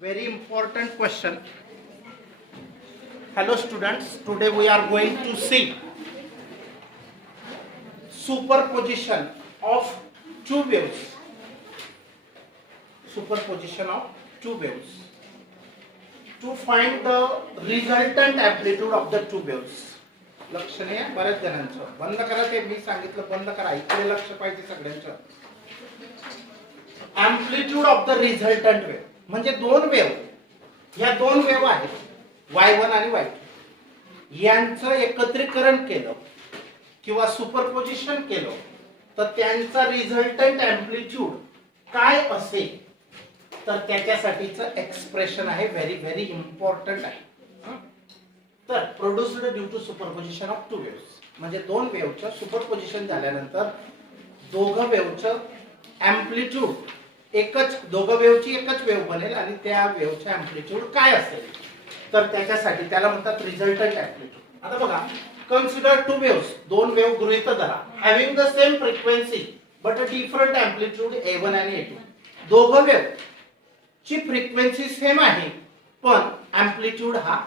Very important question. Hello students, today we are going to see superposition of two waves. Superposition of two waves. To find the resultant amplitude of the two waves. लक्ष नाही आहे बऱ्याच जणांचं. बंद करा ते मी सांगितलं बंद करा. इकडे लक्ष पाहिजे सगळ्यांचं. Amplitude of the resultant wave. म्हणजे दोन वेव्ह, ह्या दोन वेव्ह आहेत y1 आणि y2, यांचं एकत्रीकरण केलं किंवा सुपरपोजिशन केलं तर त्यांचा रिझल्टंट एम्प्लिट्यूड काय असेल तर त्याच्यासाठीचं एक्सप्रेशन आहे व्हेरी व्हेरी इम्पॉर्टंट आहे. तर produced due to superposition of two waves म्हणजे दोन वेव्हचं सुपरपोजिशन झाल्यानंतर दोघं वेव्हचं एम्प्लिट्यूड एकच, दोघं वेव्हची एकच वेव्ह बनेल आणि त्या वेव्हचा एम्प्लिट्यूड काय असेल तर त्याच्यासाठी त्याला म्हणतात रिझल्टंट एम्प्लिट्यूड. आता बघा, कन्सिडर टू वेव्स, दोन वेव्ह गृहीत धरा having the same frequency but different amplitude A1 आणि A2. दोघं वेव्ह ची फ्रिक्वेन्सी सेम आहे पण एम्प्लिट्यूड हा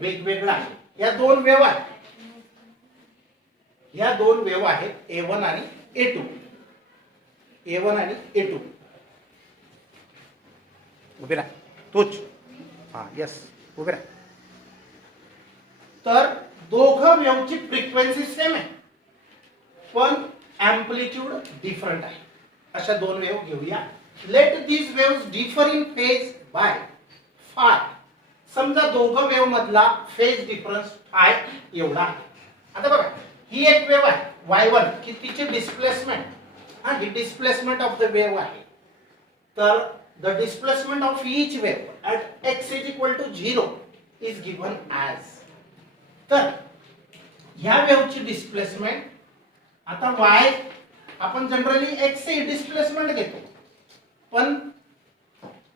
वेगवेगळा आहे. या दोन वेव्ह आहेत, या दोन वेव्ह आहेत A1 आणि A2. A1 आणि A2 उभे राहा तोच, हा यस उभे राहा. तर दोघं वेव्हची फ्रिक्वेन्सी सेम आहे पण एम्प्लिट्यूड डिफरंट आहे. अशा दोन वेव्ह घेऊया. Let these waves differ in phase by five. समजा दोघं वेव्ह मधला फेज डिफरन्स फाय एवढा आहे. आता बघा, ही एक वेव्ह आहे y1 की तिची डिस्प्लेसमेंट, हा ही डिस्प्लेसमेंट ऑफ द वेव्ह आहे. तर the displacement of each wave at x is equal to 0 is given as. तर ह्या वेव्हची डिस्प्लेसमेंट, आता y आपण जनरली x ची डिस्प्लेसमेंट घेतो पण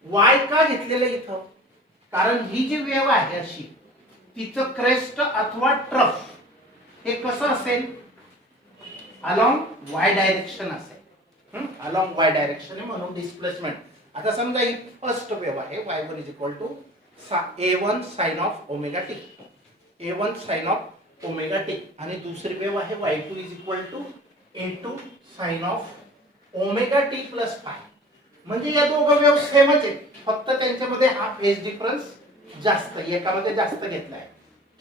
y का घेतलेलं इथं, कारण ही जी वेव्ह आहे अशी तिचं क्रेस्ट अथवा ट्रफ हे कसं असेल, अलॉंग y डायरेक्शन असेल. अलॉंग y डायरेक्शन म्हणून डिस्प्लेसमेंट. आता समजा ही फर्स्ट वेव्ह आहे y1 is equal to A1 sine of omega t, A1 sine of omega t, आणि दुसरी वेव्ह आहे y2 is equal to A2 sine of omega T plus phi. म्हणजे या दोघं वेव्ह सेमच आहेत फक्त त्यांच्यामध्ये हा फेज डिफरन्स जास्त, एकामध्ये जास्त घेतलाय.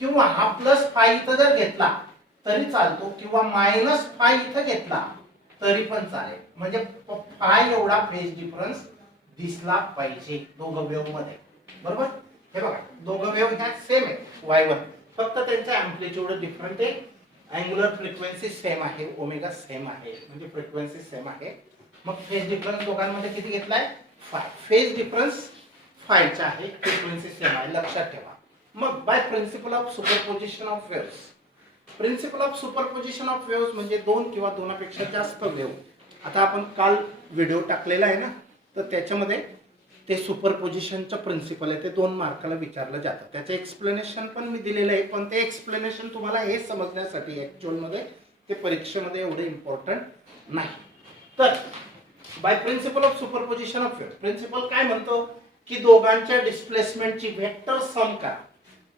किंवा हा प्लस फाय इथं जर घेतला तरी चालतो किंवा मायनस फाय इथं घेतला तरी पण चालेल. म्हणजे फाय एवढा फेज डिफरन्स दिसला पाहिजे दोघं वेव्ह मध्ये, बरोबर. हे बघा, दोघं वेव्ह ह्या सेम आहे y1, फक्त त्यांचा एम्प्लिट्यूड डिफरंट आहे. अँग्युलर फ्रिक्वेन्सी सेम आहे, ओमेगा सेम आहे, म्हणजे फ्रिक्वेन्सी सेम आहे. मग फेज डिफरन्स दोघांमध्ये किती घेतलाय, फाय. फेज डिफरन्स फायचा आहे, फ्रिक्वेन्सी सेम आहे, लक्षात ठेवा. मग by principle of superposition of waves. Principle of superposition of waves म्हणजे दोन किंवा दोनापेक्षा जास्त वेव्ह. आता आपण काल व्हिडिओ टाकलेला आहे ना, तर त्याच्यामध्ये ते सुपरपोजिशनचं प्रिन्सिपल आहे, ते 2 मार्काला विचारलं जातं. त्याचं एक्सप्लेनेशन पण मी दिलेलं आहे, पण ते एक्सप्लेनेशन तुम्हाला हे समजण्यासाठी ऍक्च्युअल मध्ये ते परीक्षेमध्ये एवढे इम्पॉर्टंट नाही. तर by principle of superposition of wave, principle काय म्हणतो की दोघांच्या डिस्प्लेसमेंटची व्हेक्टर सम करा.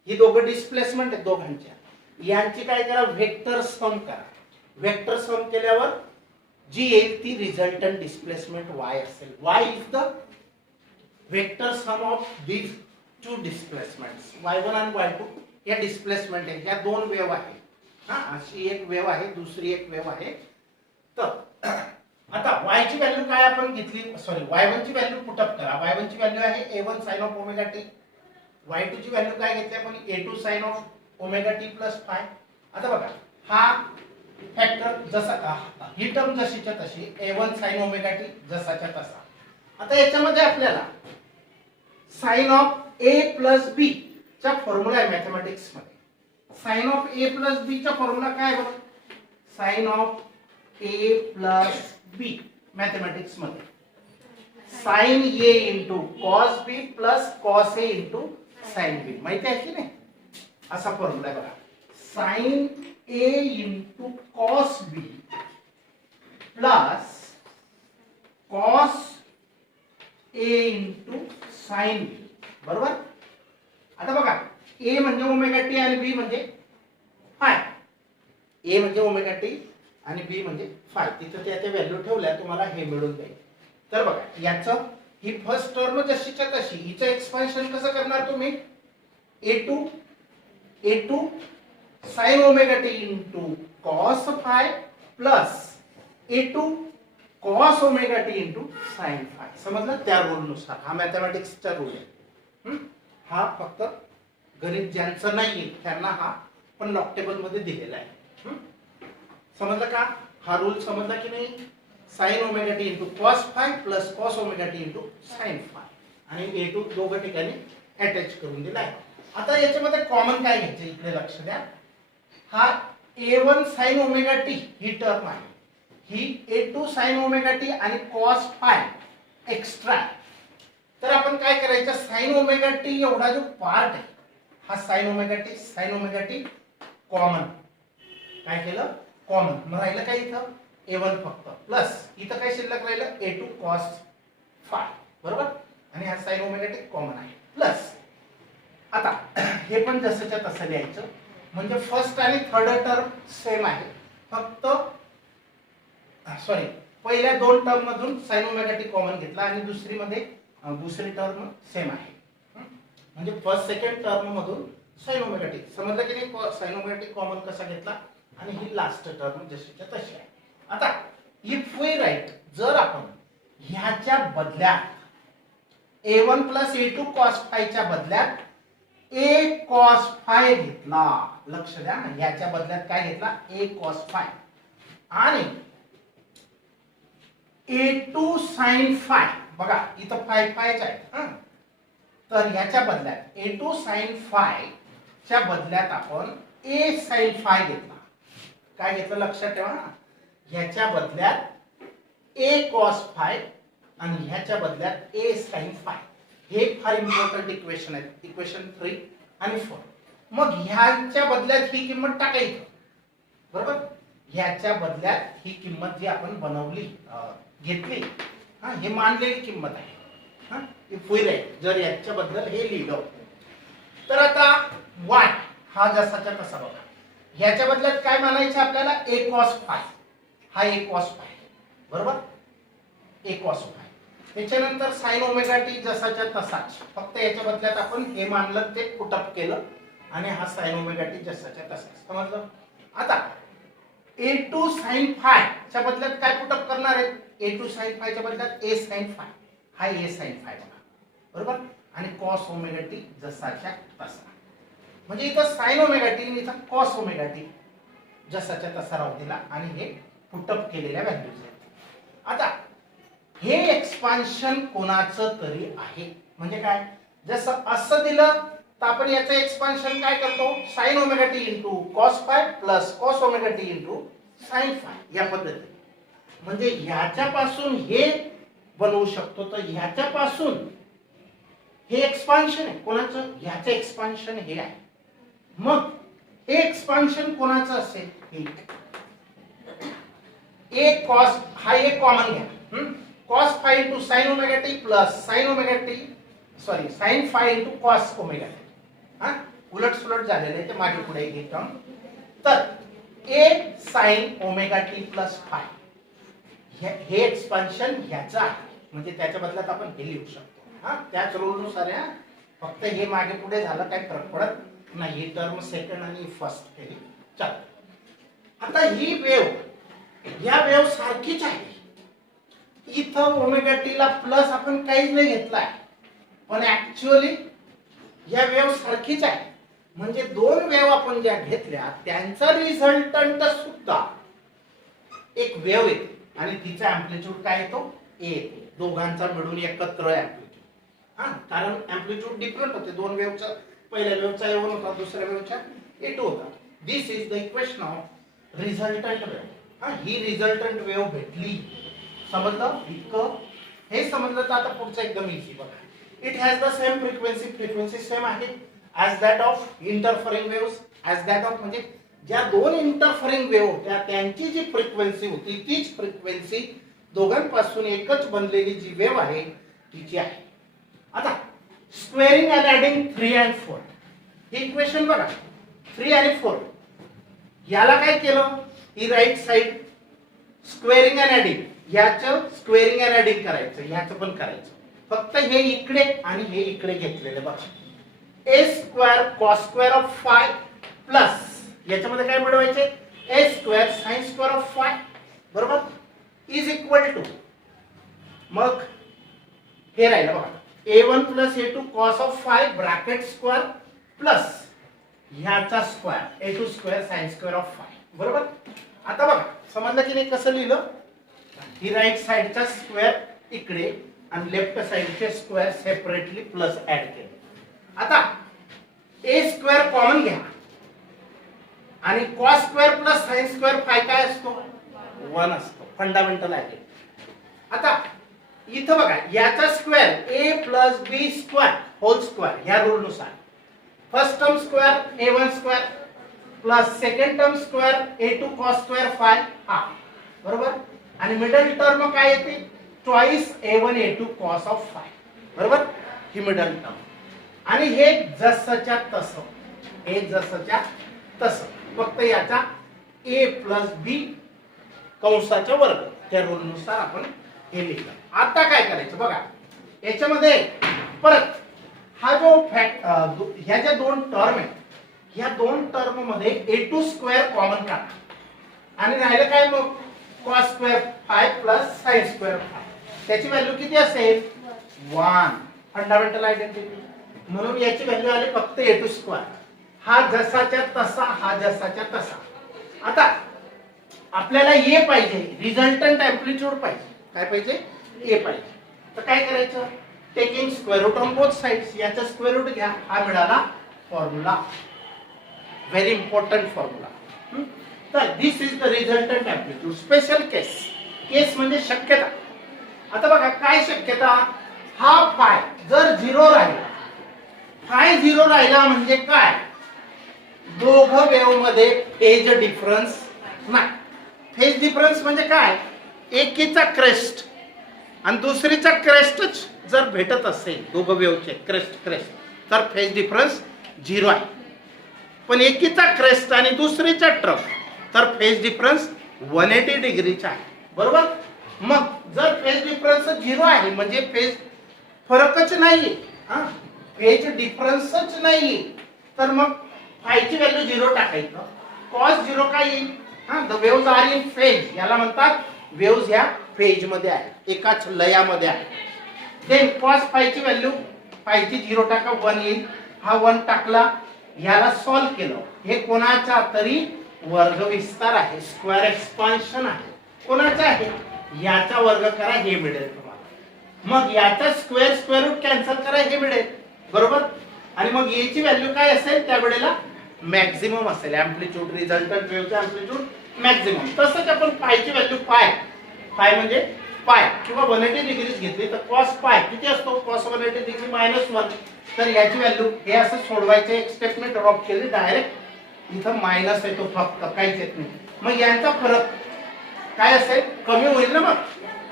ही दोघं डिस्प्लेसमेंट आहेत दोघांच्या, यांची काय करा, व्हेक्टर सम करा. व्हेक्टर सम केल्यावर जी येईल ती रिझल्टंट डिस्प्लेसमेंट y असेल. y is the vector sum of these two displacements. y1 आणि y2 या डिस्प्लेसमेंट आहे, ह्या दोन वेव्ह आहे. हा, अशी एक वेव्ह आहे, दुसरी एक वेव्ह आहे. तर आता y ची व्हॅल्यू काय आपण घेतली, सॉरी y1 ची व्हॅल्यू पुट अप करा. y1 ची व्हॅल्यू आहे A1 sine of omega T. y2 ची व्हॅल्यू काय घेतली आपण, A2 sine of omega T plus phi. आता बघा, हा फॅक्टर जसा, ही टर्म जशीच्या तशी, A1 साइन ओमेगा टी जसाच्या तसा. आता याच्यामध्ये आपल्याला sine of A plus B चा फॉर्म्युला आहे मॅथेमॅटिक्स मध्ये. Sine of A plus B चा फॉर्म्युला काय बघ, sine of A plus B mathematics मध्ये sine A into cos B plus cos A into sine B. माहिती आहे की नाही, असा फॉर्म्युला आहे बघा. Sine A into cos B plus cos A into sine B बरोबर. आता बघा, ए म्हणजे ओमेगा टी आणि बी म्हणजे फाय. ए म्हणजे ओमेगा टी आणि बी म्हणजे फाय. तिथं त्याच्या व्हॅल्यू ठेवल्या तुम्हाला हे मिळून जाईल. तर बघा, याचं ही फर्स्ट टर्म जशीच्या तशी, हिचं एक्सपान्शन कसं करणार तुम्ही? A two sine omega T into cos phi plus A two cos omega T into sine phi. समजलं? त्या रूल नुसार. हा मॅथमॅटिक्सचा रूल आहे. हा फक्त गणित ज्यांचं नाहीये त्यांना हा पण लॉग टेबल मध्ये दिलेला आहे. समजलं का? हा रूल समजला की नाही? Sign omega T into cos phi plus cos omega T into sine five आणि ए टू दोघं ठिकाणी अटॅच करून दिला आहे. आता याच्यामध्ये कॉमन काय घ्यायचं इकडे लक्ष द्या. हा ए1 साइन ओमेगा टी ही टर्म आहे, ही ए2 साइन ओमेगा टी आणि कॉस फाय एक्स्ट्रा. तर आपण काय करायचं, साइन ओमेगा टी एवढा जो पार्ट आहे हा साइन ओमेगा टी कॉमन. काय केलं? कॉमन. मग राहिलं काय इथं? ए1 फक्त प्लस इथं काय शिल्लक राहिलं? A2 cos phi. बरोबर. आणि हा साइन ओमेगा टी कॉमन आहे प्लस. आता हे पण जसंच्या तसं लिहायचं. म्हणजे फर्स्ट आणि थर्ड टर्म सेम आहे, फक्त सॉरी पहिल्या दोन टर्म मधून साइन ओमेगा टी कॉमन घेतला आणि दुसरी टर्म सेम आहे. म्हणजे फर्स्ट सेकंड टर्म मधून साइन ओमेगा टी. समजलं की नाही? साइन ओमेगा टी कॉमन कसा घेतला आणि ही लास्ट टर्म जशीच्या तशी आहे. आता इफ वी राईट, जर आपण ह्याच्या बदल्यात ए1 प्लस ए2 कॉस फायच्या बदल्यात ए कॉस फाय घेतला, लक्ष द्या ना, ह्याच्या बदल्यात काय घेतला? ए कॉस फाय आणि ए2 साइन फाय. बघा इथं फाय फायच आहे. तर ह्याच्या बदल्यात ए2 साइन फाय च्या बदल्यात आपण ए साइन फाय घेतला. काय घेतलं लक्षात ठेवा ना, ह्याच्या बदल्यात ए कॉस फाय आणि ह्याच्या बदल्यात ए साइन फाय. हे फार इम्पॉर्टंट इक्वेशन आहे, इक्वेशन 3 आणि 4. मग ह्याच्या बदल्यात ही किंमत टाकायची. बरोबर. ह्याच्या बदल्यात ही किंमत जी आपण बनवली घेतली, हे मानलेली किंमत आहे. इफ वी राईट, जर याच्या बद्दल हे लिहिलं तर आता y हा जसाच्या तसा बघा. ह्याच्या बदल्यात काय मानायचं आपल्याला? ए कॉस फाय. हा ए कॉस फाय. बरोबर. ए कॉस फाय. त्याच्यानंतर साइन ओमेगा टी जसाच्या तसाच, फक्त याच्या बदल्यात आपण हे मानलं ते पुटअप केलं आणि हा साइन ओमेगा टी जसाच्या तसाच. समजलं? आता ए2 साइन फाय च्या बदल्यात काय पुटअप करणार आहे? ए2 साइन फाय च्या बदल्यात ए साइन फाय. हा ए साइन फाय बघा. बरोबर. आणि कॉस ओमेगा टी जसाच्या तसा. म्हणजे इथं साइन ओमेगा टी आणि इथं कॉस ओमेगा टी जसाच्या तसा राहू दिला आणि हे पुटअप केलेल्या व्हॅल्यूज आहेत. आता हे एक्सपान्शन कोणाचं तरी आहे. म्हणजे काय? जसं असं दिलं तर आपण याचं एक्सपान्शन काय करतो? Sign omega T into cos phi plus cos omega T into sine five या पद्धतीने. म्हणजे ह्याच्यापासून हे बनवू शकतो. तर ह्याच्यापासून हे एक्सपान्शन आहे कोणाचं? ह्याचं एक्सपान्शन हे आहे. मग हे एक्सपान्शन कोणाचं असेल? हे ए कॉस, हा एक कॉमन घ्या. Cos five into sine omega T plus sign omega T sorry sine five into cos omega T. उलट सुलट झालेलं आहे ते मागे पुढे एक टर्म. तर A sine omega T plus phi हे एक्सपान्शन ह्याचं आहे. म्हणजे त्याच्या बदल्यात आपण हे लिहू शकतो. त्याच रूल नुसार. फक्त हे मागे पुढे झालं काही फरक पडत नाही. ही टर्म सेकंड आणि फर्स्ट केली. चल, आता ही वेव या वेव सारखीच आहे. इथं ओमेगा टी ला प्लस आपण काहीच नाही घेतलाय, पण ऍक्च्युअली या वेव सारखीच आहे. म्हणजे दोन वेव आपण ज्या घेतल्या त्यांचा रिझल्टंट सुद्धा एक वेव येते आणि तिचा अँप्लिट्यूड काय येतो? ए येतो. दोघांचा मिळून एकत्र अँप्लिट्यूड. कारण अँप्लिट्यूड डिफरंट होते. दोन वेवचा, पहिल्या वेवचा ए1 होता, दुसऱ्या वेवचा ए2 होता. This is the equation of resultant wave. ही रिझल्टंट वेव भेटली. समजलं? इतकं हे समजलं तर आता पुढचं एकदम इझी बघा. It has the same frequency same आहे as that of interfering waves. As that of म्हणजे ज्या दोन इंटरफरिंग वेव्ह होत्या त्यांची जी फ्रिक्वेन्सी होती तीच फ्रिक्वेन्सी दोघांपासून एकच बनलेली जी वेव्ह आहे तिची आहे. आता स्क्वेअरिंग अँड ऍडिंग 3 and 4. ही इक्वेशन बघा 3 आणि 4. याला काय केलं, ही right side squaring and adding, ह्याचं स्क्वेअरिंग अँड ऍडिंग करायचं, ह्याचं पण करायचं. फक्त हे इकडे आणि हे इकडे घेतलेले बघा. a square cos square of phi plus याच्यामध्ये काय मिळवायचे a square sine square of phi बरोबर इज इक्वल टू, मग हे राहिलं बघा a1 plus a2 cos of phi bracket square plus ह्याचा square a2 square sine square of phi बरोबर. आता बघा समजलं की नाही कसं लिहिलं, ही राईट साइडचा स्क्वेअर इकडे आणि लेफ्ट साइडचे स्क्वेअर सेपरेटली प्लस ऍड केले. आता a स्क्वेअर कॉमन घ्या आणि cos square plus sine square phi काय असतो 1 असतो, फंडामेंटल आहे. आता इथं बघा याचा square a plus b square whole square ह्या रूल नुसार first term square a1 square plus second term square a2 cos square phi हा बरोबर, आणि मिडल टर्म काय येते twice a1 a2 cos of phi बरोबर, ही मिडल टर्म. आणि हे जसच्या तसं, हे जसच्या तसं, फक्त याचा a प्लस b कंसाच्या वर्ग त्या रूल नुसार आपण हे लिहिलं. आता काय करायचं बघा याच्यामध्ये परत हा जो फॅक्ट ह्या ज्या दोन टर्म आहेत ह्या दोन टर्म मध्ये a2 स्क्वेअर कॉमन काढा आणि राहिलं काय मग cos square five plus sin square five, त्याची व्हॅल्यू किती असेल 1, फंडामेंटल आयडेंटिटी. म्हणून याची व्हॅल्यू आली फक्त a2 स्क्वेअर, हा जसाच्या तसा, हा जसाच्या तसा. आता आपल्याला a पाहिजे, रिझल्टंट एम्प्लिट्यूड पाहिजे, काय पाहिजे a पाहिजे. तर काय करायचं taking square root on both sides, याचा स्क्वेअर रूट घ्या, हा मिळाला फॉर्म्युला, व्हेरी इम्पॉर्टंट फॉर्म्युला. तर this is the resultant amplitude. Special case, case म्हणजे शक्यता. आता बघा काय शक्यता, हा फाय जर 0 राहिला, फाय 0 राहिला म्हणजे काय दोघं वेव्ह मध्ये फेज डिफरन्स नाही. फेज डिफरन्स म्हणजे काय, एकीचा क्रेस्ट आणि दुसरीचा क्रेस्टच जर भेटत असेल दोघं वेव्हचे क्रेस्ट क्रेस्ट तर फेज डिफरन्स 0 आहे. पण एकीचा क्रेस्ट आणि दुसरीचा ट्रफ तर फेज डिफरन्स 180 डिग्रीचा आहे बरोबर. मग जर फेज डिफरन्स 0 आहे म्हणजे फेज फरकच नाहीये, हा फेज डिफरन्सच नाहीये, तर मग फायची व्हॅल्यू 0 टाकायचं. कॉस 0 काय येईल, हा the waves are in phase, याला म्हणतात वेव्हज ह्या फेज मध्ये आहे, एकाच लयामध्ये आहे. देन कॉस फायची व्हॅल्यू, फायची 0 टाका 1 येईल, हा 1 टाकला, याला सॉल्व केलं, हे कोणाचा तरी वर्ग विस्तार आहे, स्क्वेअर एक्सपान्शन आहे, कोणाचा आहे याचा वर्ग करा, हे मिळेल तुम्हाला. मग याचा स्क्वेअर स्क्वेअर रूट कॅन्सल करा, हे मिळेल बरोबर. आणि मग याची व्हॅल्यू काय असेल त्यावेळेला मॅक्झिमम असेल, एम्प्लिट्यूड रिझल्टंट वेव्हचा एम्प्लिट्यूड मॅक्झिमम. तसंच आपण पायची व्हॅल्यू पाय, पाय म्हणजे पाय किंवा 180 डिग्रीज घेतली तर कॉस पाय किती असतो, कॉस 180 डिग्री -1, तर याची व्हॅल्यू हे असं सोडवायचे, एक स्टेप मी ड्रॉप केली, डायरेक्ट इथं मायनस येतो फक्त, काहीच येत नाही. मग यांचा फरक काय असेल कमी होईल ना, मग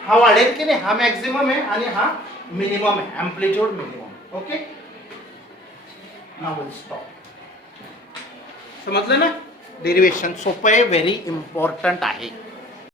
हा वाढेल की नाही, हा मॅक्झिमम आहे आणि हा मिनिमम आहे, amplitude minimum. Okay now will stop. समजलं ना, डेरिवेशन सोपं आहे, व्हेरी इम्पॉर्टंट आहे.